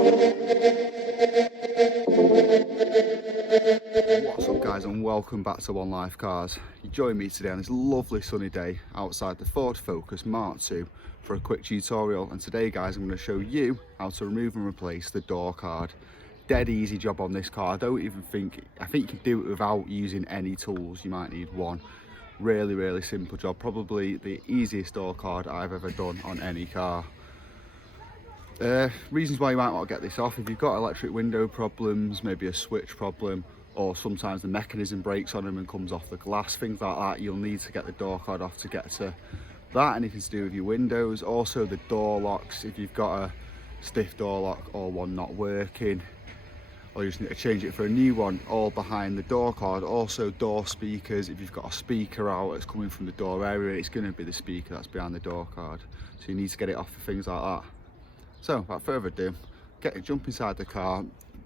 What's up guys, and welcome back to One Life Cars. You join me today on this lovely sunny day outside the Ford Focus Mark II for a quick tutorial, and today guys I'm going to show you how to remove and replace the door card. Dead easy job on this car. I think you can do it without using any tools. You might need one. Really simple job, probably the easiest door card I've ever done on any car. Reasons why you might want to get this off: if you've got electric window problems, maybe a switch problem, or sometimes the mechanism breaks on them and comes off the glass, things like that, you'll need to get the door card off to get to that. Anything to do with your windows, also the door locks, if you've got a stiff door lock or one not working, or you just need to change it for a new one, all behind the door card. Also door speakers, if you've got a speaker out that's coming from the door area, it's going to be the speaker that's behind the door card, so you need to get it off for things like that. So without further ado, jump inside the car,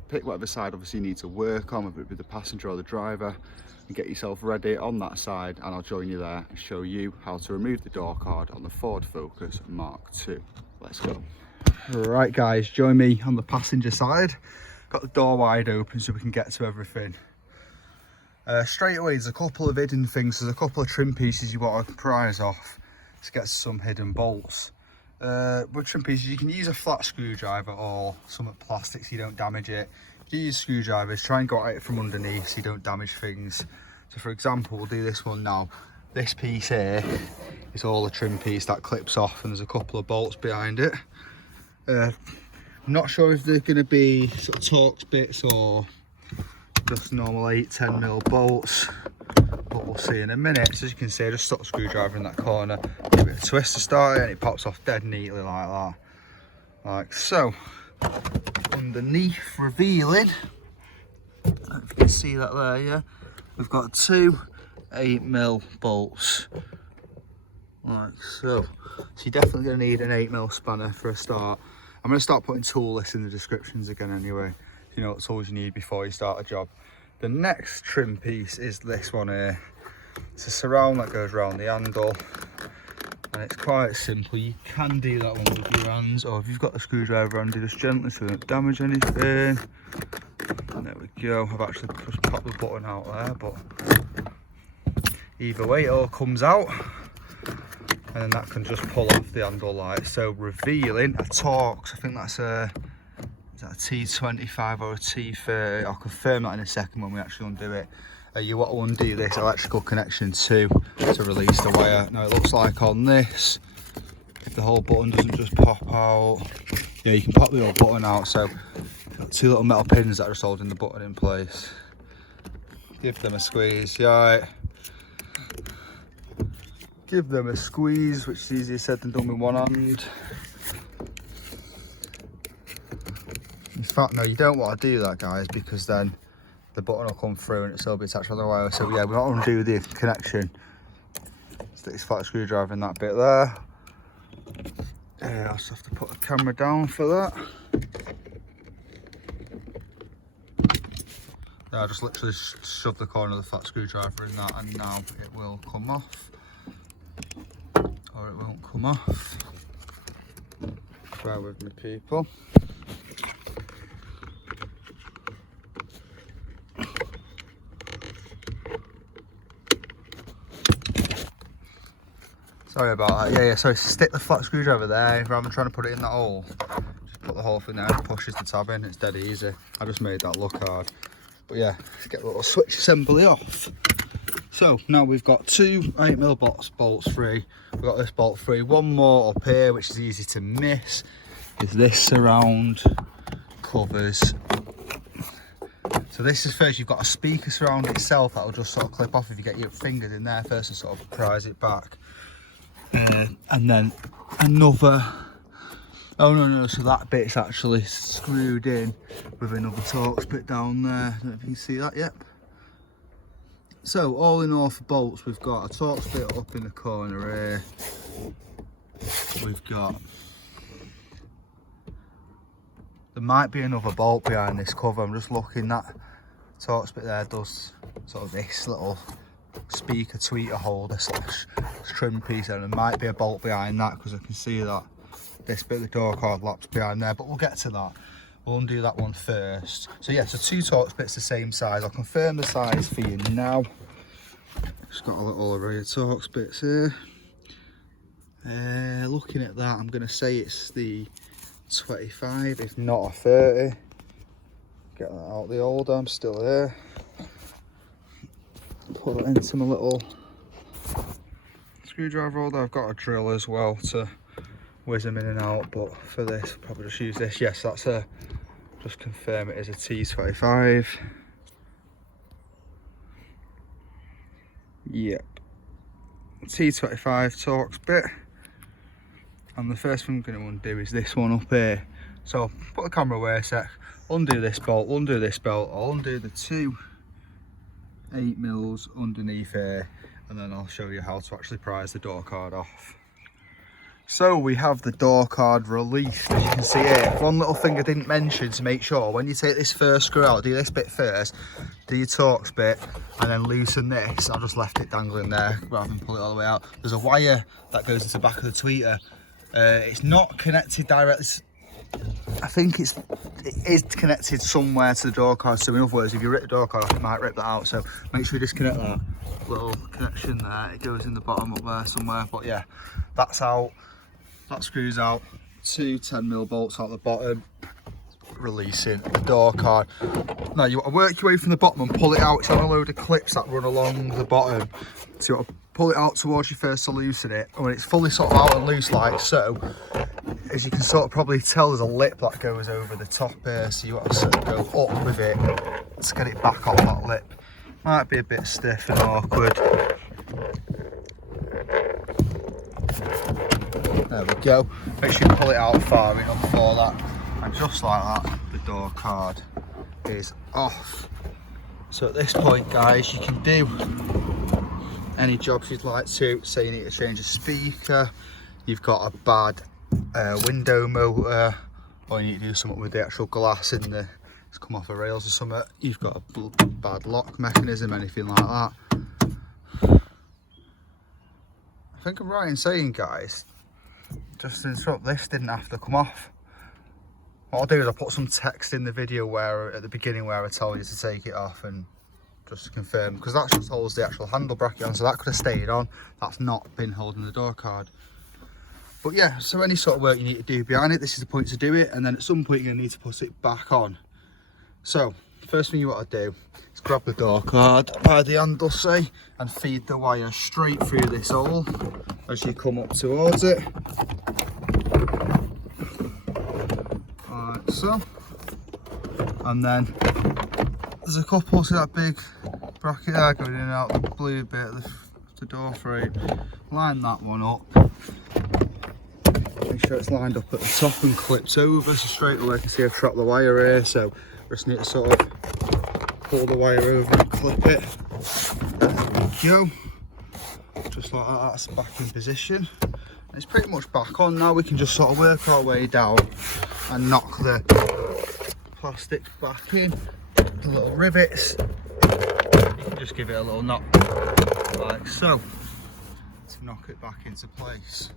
pick whatever side obviously you need to work on, whether it be the passenger or the driver, and get yourself ready on that side, and I'll join you there and show you how to remove the door card on the Ford Focus Mark II. Let's go. Right guys, join me on the passenger side. Got the door wide open so we can get to everything. Straight away there's a couple of hidden things. There's a couple of trim pieces you want to prise off to get some hidden bolts. With trim pieces you can use a flat screwdriver or some plastic so you don't damage it. You use screwdrivers, try and go at it from underneath so you don't damage things. So for example, we'll do this one now. This piece here is all a trim piece that clips off, and there's a couple of bolts behind it. I'm not sure if they're going to be sort of Torx bits or just normal 8-10mm bolts, but we'll see in a minute. So as you can see, I just stuck the screwdriver in that corner, give it a twist to start it, and it pops off dead neatly like that. Like so. Underneath, revealing, if you can see that there, yeah, we've got two 8mm bolts. Like so. So you're definitely going to need an 8mm spanner for a start. I'm going to start putting tool lists in the descriptions again anyway, so you know what tools you need before you start a job. The next trim piece is this one here. It's a surround that goes around the handle, and it's quite simple. You can do that one with your hands, or if you've got a screwdriver handy, just gently so you don't damage anything. And there we go. I've actually just popped the button out there, but either way it all comes out. And then that can just pull off the handle like so, revealing a Torx. I think that's is that a T25 or a T30? I'll confirm that in a second when we actually undo it. You want to undo this electrical connection too to release the wire. Now it looks like on this, if the whole button doesn't just pop out, yeah, you can pop the whole button out. So got two little metal pins that are just holding the button in place. Give them a squeeze, yeah, right. Give them a squeeze, which is easier said than done with one hand. In fact, no, you don't want to do that, guys, because then the button will come through and it'll still be attached on the wire. So yeah, we want to undo the connection. Stick this flat screwdriver in that bit there. Yeah, I'll just have to put the camera down for that. Yeah, I just literally shoved the corner of the flat screwdriver in that, and now it will come off. Or it won't come off. Bear with me, people. Sorry about that. Yeah, so stick the flat screwdriver there rather than trying to put it in that hole. Just put the hole through there and it pushes the tab in. It's dead easy. I just made that look hard. But yeah, let's get the little switch assembly off. So now we've got two 8mm bolts free. We've got this bolt free. One more up here, which is easy to miss, is this surround covers. So this is first, you've got a speaker surround itself that'll just sort of clip off if you get your fingers in there first and sort of prise it back. And then another, oh no, so that bit's actually screwed in with another Torx bit down there. I don't know if you can see that yet. So all in all for bolts, we've got a Torx bit up in the corner here. We've got, there might be another bolt behind this cover. I'm just looking, that Torx bit there does sort of this little speaker tweeter holder slash trim piece, and there might be a bolt behind that because I can see that this bit of the door card laps behind there, but we'll get to that. We'll undo that one first. So yeah, so 2 Torx bits the same size. I'll confirm the size for you now. Just got a little array of Torx bits here. Looking at that, I'm going to say it's the 25, if not a 30. Get that out the old arm, still here. Put it into my little screwdriver holder. I've got a drill as well to whiz them in and out, but for this, I'll probably just use this. Yes, that's a, just confirm it is a T25. Yep, T25 Torx bit. And the first thing I'm going to undo is this one up here. So put the camera away a sec, undo this bolt, undo this belt, I'll undo the 2 8mm underneath here, and then I'll show you how to actually prise the door card off. So we have the door card released, as you can see here. One little thing I didn't mention to make sure, when you take this first screw out, do this bit first, do your Torx bit, and then loosen this. I just left it dangling there rather than pull it all the way out. There's a wire that goes into the back of the tweeter. It's not connected directly. I think it is connected somewhere to the door card. So in other words, if you rip the door card off, it might rip that out. So make sure you disconnect that little connection there. It goes in the bottom up there somewhere. But yeah, that's out. That screws out. 2 10mm bolts out the bottom, releasing the door card. Now you want to work your way from the bottom and pull it out. It's on a load of clips that run along the bottom. So you want to pull it out towards you first to loosen it. And when it's fully sort of out and loose like so, as you can sort of probably tell, there's a lip that goes over the top here. So you want to sort of go up with it to get it back off that lip. Might be a bit stiff and awkward. There we go. Make sure you pull it out far enough for that. And just like that, the door card is off. So at this point, guys, you can do any jobs you'd like to. Say you need to change a speaker, you've got a bad window motor, or you need to do something with the actual glass in the, it's come off the rails or something, you've got a bad lock mechanism, anything like that. I think I'm right in saying, guys, just to interrupt, this didn't have to come off. What I'll do is I'll put some text in the video where at the beginning where I tell you to take it off, and just to confirm, because that just holds the actual handle bracket on, so that could have stayed on. That's not been holding the door card. But yeah, so any sort of work you need to do behind it, this is the point to do it, and then at some point you're going to need to put it back on. So first thing you want to do is grab the door card by the handle, say, and feed the wire straight through this hole as you come up towards it. Like so. And then there's a couple, see that big bracket there going in and out, the blue bit of the door frame. Line that one up. Make sure it's lined up at the top and clipped over, so straight away I can see I've trapped the wire here, so just need to sort of pull the wire over and clip it. There we go. Just like that, that's back in position. And it's pretty much back on now. We can just sort of work our way down and knock the plastic back in. The little rivets, you can just give it a little knock like so to knock it back into place.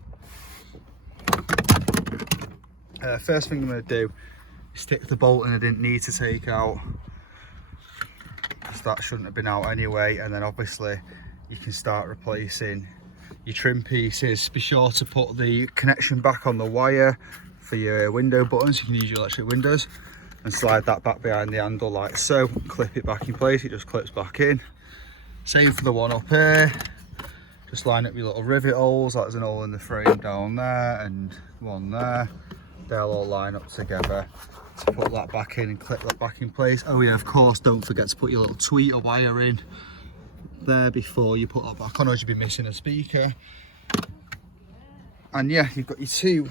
First thing I'm going to do is stick the bolt in I didn't need to take out, because that shouldn't have been out anyway, and then obviously you can start replacing your trim pieces. Be sure to put the connection back on the wire for your window buttons. You can use your electric windows, and slide that back behind the handle like so, clip it back in place, it just clips back in. Same for the one up here, just line up your little rivet holes, like there's an hole in the frame down there and one there. They'll all line up together to put that back in and clip that back in place. Oh yeah, of course, don't forget to put your little tweeter wire in there before you put that back on, or you'll be missing a speaker. And yeah, you've got your 2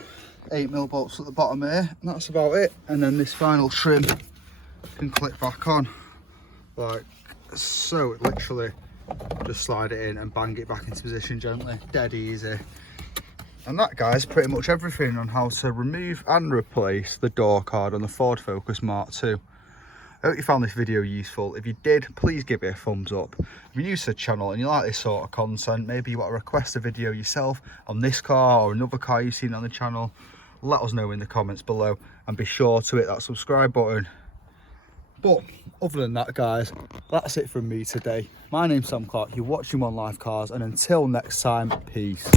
8mm bolts at the bottom here, and that's about it. And then this final trim can clip back on like so. It literally just slide it in and bang it back into position gently, dead easy. And that, guys, pretty much everything on how to remove and replace the door card on the Ford Focus Mark II. I hope you found this video useful. If you did, please give it a thumbs up. If you're new to the channel and you like this sort of content, maybe you want to request a video yourself on this car or another car you've seen on the channel, let us know in the comments below, and be sure to hit that subscribe button. But other than that, guys, that's it from me today. My name's Sam Clark, you're watching One Life Cars, and until next time, peace.